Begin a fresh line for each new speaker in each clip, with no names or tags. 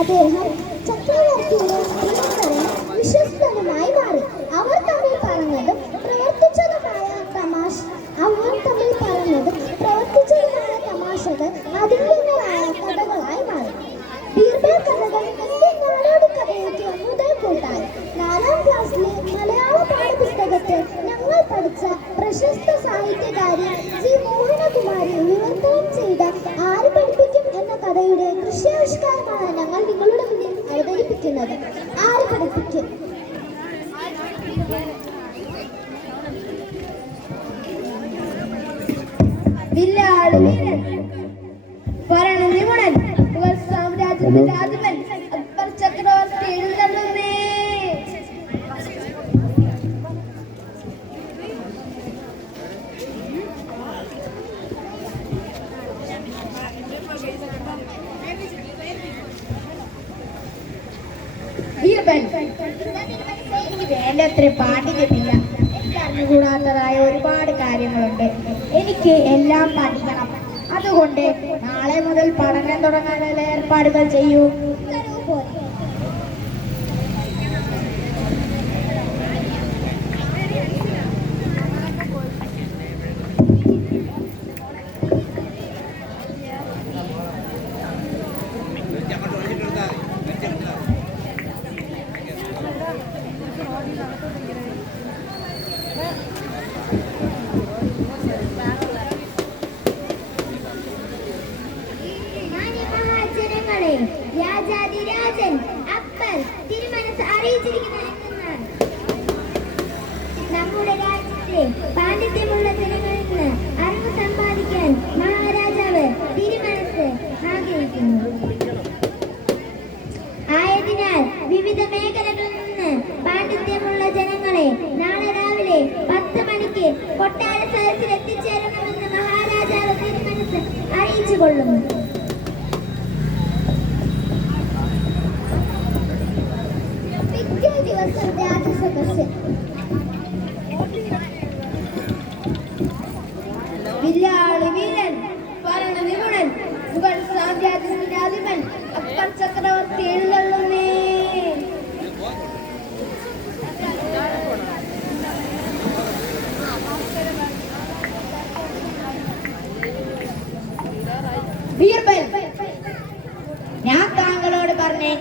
അദ്ദേഹം ചക്രവർത്തിയുടെ പ്രശസ്ത സാഹിത്യകാരി ജി മോഹനകുമാരി വിവർത്തനം ചെയ്ത ആര് പഠിപ്പിക്കും എന്ന കഥയുടെ ദൃശ്യാവിഷ്കാരമാണ് ഞങ്ങൾ നിങ്ങളുടെ മുന്നിൽ അവതരിപ്പിക്കുന്നത്. ആര് പഠിപ്പിക്കും?
വില്ലാളി വീരൻ ഭരണ നിപുണൻ സാമ്രാജ്യത്തിന്റെ ബീർബൽ അത്ര പാട്ട് എനിക്ക് അറിഞ്ഞുകൂടാത്തതായ ഒരുപാട് കാര്യങ്ങളുണ്ട്. എനിക്ക് എല്ലാം പഠിക്കണം. അതുകൊണ്ട് നാളെ മുതൽ പഠനം തുടങ്ങാനുള്ള ഏർപ്പാടുകൾ ചെയ്യൂ.
സദസ്സിൽ എത്തിച്ചേരണമെന്ന് മഹാരാജാവ് തിരുമനസ് അറിയിച്ചു കൊള്ളുന്നു പിറ്റേ ദിവസം രാജസദസ്സ്.
വില്ലാളി വീരൻ ഭരണ ചക്രവർത്തി എഴുന്നള്ളുന്നേ ബീർബൽ ഞാൻ താങ്കളോട് പറഞ്ഞേ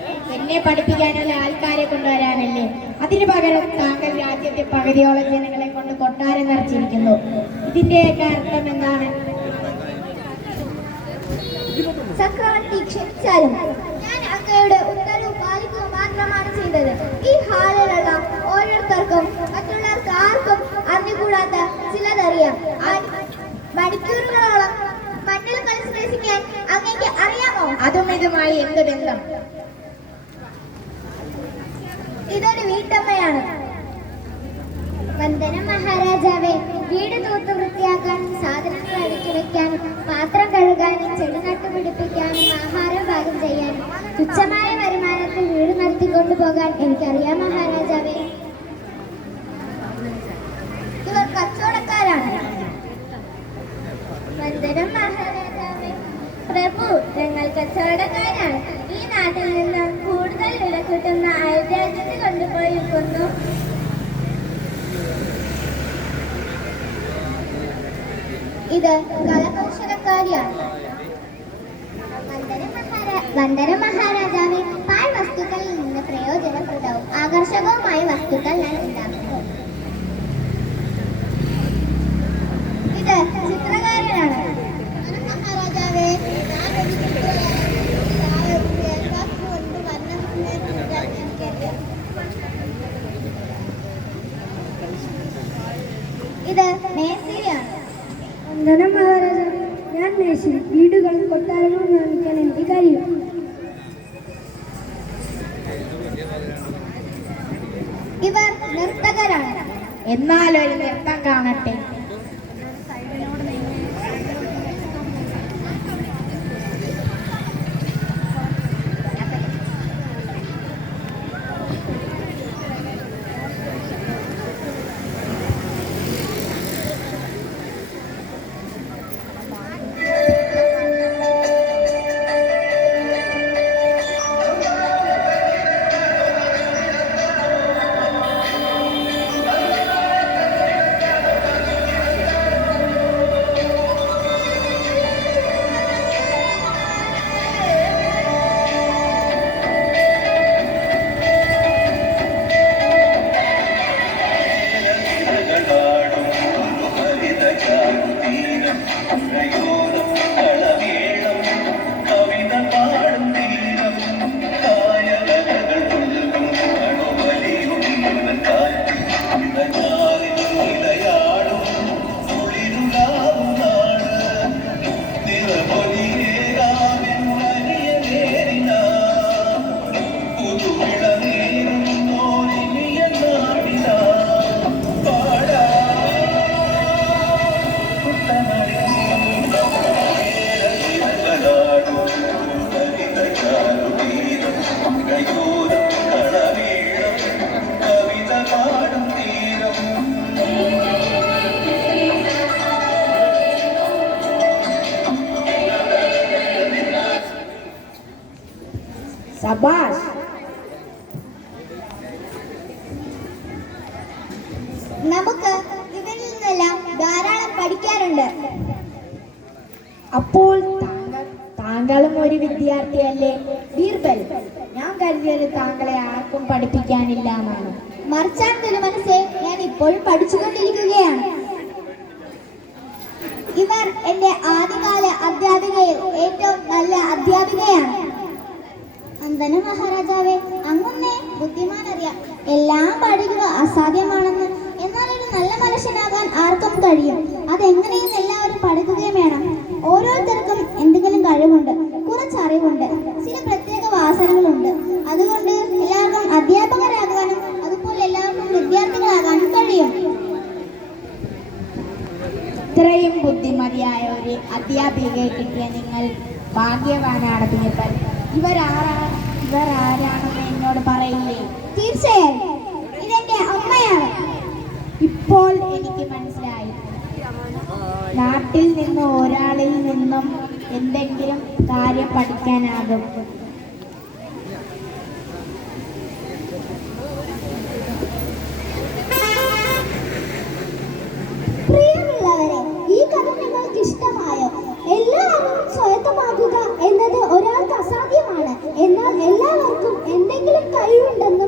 എന്നെ പഠിപ്പിക്കാനുള്ള ആൾക്കാരെ കൊണ്ടുവരാനല്ലേ? അതിനു പകരം താങ്കൾ രാജ്യത്തെ പകുതിയോളം ജനങ്ങളെ കൊണ്ട് കൊട്ടാരം നിറച്ചിരിക്കുന്നു. ഇതിന്റെയൊക്കെ അർത്ഥം എന്താണ്?
ചക്രവർത്തി ക്ഷമിച്ചാലും ഞാൻ അങ്ങയുടെ ഉത്തരവ് പാലിക്കുക മാത്രമാണ് ചെയ്തത്. ഈ ഹാളിലുള്ള ഓരോരുത്തർക്കും മറ്റുള്ളവർക്ക് ആർക്കും അറിഞ്ഞുകൂടാത്ത ചിലതറിയാം. മണിക്കൂറുകളോളം മണ്ണിൽ കളിച്ച് രസിക്കാൻ അങ്ങേക്ക് അറിയാമോ?
അതും ഇതുമായി എന്ത് ബന്ധം?
ഇതൊരു വീട്ടമ്മയാണ്. വന്ദനം മഹാരാജാവേ വീട് തൂത്ത് വൃത്തിയാക്കാനും സാധനങ്ങൾ അടുക്കി വെക്കാനും പാത്രം കഴുകാനും ചെടി നട്ടു പിടിപ്പിക്കാനും ആഹാരം പാകം ചെയ്യാൻ തുച്ഛമായ വരുമാനത്തിൽ വീട് നടത്തിക്കൊണ്ടു പോകാൻ എനിക്കറിയാം മഹാരാജാവേ. ഇവർ കച്ചവടക്കാരാണ്. വന്ദനം മഹാരാജാവേ പ്രഭു ഞങ്ങൾ കച്ചവടക്കാരാണ്. ഈ നാട്ടിൽ നിന്ന് കിട്ടുന്ന അയൽരാജ്യത്ത് കൊണ്ടുപോയി വിൽക്കുന്നു ഇത് കലകൗശലക്കാരിയാണ് വന്ദന മഹാരാജാവ് പാൽ വസ്തുക്കളിൽ നിന്ന് പ്രയോജനപ്രദവും ആകർഷകവുമായ വസ്തുക്കൾ ഞാൻ ഉണ്ടാക്കുന്നു. ഇത് ചിത്രകാരനാണ് മഹാരാജാവേ ഞാൻ ഒരു ചിത്രകാരൻ കൊണ്ട് വർണനെ എനിക്കറിയാം ഇത് മേസിയാണ്
വന്ദനം മഹാരാജ ഞാൻ മേശി വീടുകളും കൊട്ടാരങ്ങളും നിർമ്മിക്കാൻ എനിക്ക് കഴിയും.
ഇവർ നർത്തകരാണ്.
എന്നാലൊരു നൃത്തം കാണട്ടെ.
ശബാഷ്
നമുക്ക് ഇവരിൽ നിന്നെല്ലാം ധാരാളം പഠിക്കാറുണ്ട് അപ്പോൾ താങ്കളും ഒരു വിദ്യാർത്ഥിയല്ലേ? ബീർബൽ ഞാൻ കരുതിയത് താങ്കളെ ആർക്കും പഠിപ്പിക്കാനില്ല എന്നാണ്.
മറിച്ചാൻ തിരുമനസെ ഞാൻ ഇപ്പോൾ പഠിച്ചുകൊണ്ടിരിക്കുകയാണ്. ഇവർ എന്റെ ആദ്യകാല അധ്യാപികയിൽ ഏറ്റവും നല്ല അധ്യാപികയാണ്. അന്തന മഹാരാജാവേ അങ്ങുന്നേ ബുദ്ധിമാനറിയാം. എല്ലാം പഠിക്കുക അസാധ്യമാണെന്ന്. എന്നാൽ ഒരു നല്ല മനുഷ്യനാകാൻ ആർക്കും കഴിയും. അതെങ്ങനെയും എല്ലാവരും പഠിക്കുകയും വേണം. ഓരോരുത്തർക്കും എന്തെങ്കിലും കഴിവുണ്ട് കുറച്ച് അറിവുണ്ട് ചില പ്രത്യേക വാസനകളുണ്ട്. അതുകൊണ്ട് എല്ലാവർക്കും അധ്യാപകരാകാനും അതുപോലെ എല്ലാവർക്കും വിദ്യാർത്ഥികളാകാനും കഴിയും.
ഇത്രയും ബുദ്ധിമതിയായ ഒരു അധ്യാപികയെ കിട്ടിയ നിങ്ങൾ ഭാഗ്യവാനാണ് ഇവരാരാ ഇവർ ആരാണെന്ന് എന്നോട് പറയില്ലേ
തീർച്ചയായും. ഇതെന്റെ അമ്മയാണ്.
ഇപ്പോൾ എനിക്ക് മനസ്സിലായി. നാട്ടിൽ നിന്ന് ഒരാളിൽ നിന്നും എന്തെങ്കിലും കാര്യം പഠിക്കാനാകും.
എന്തെങ്കിലും കഴിവുണ്ടെന്നും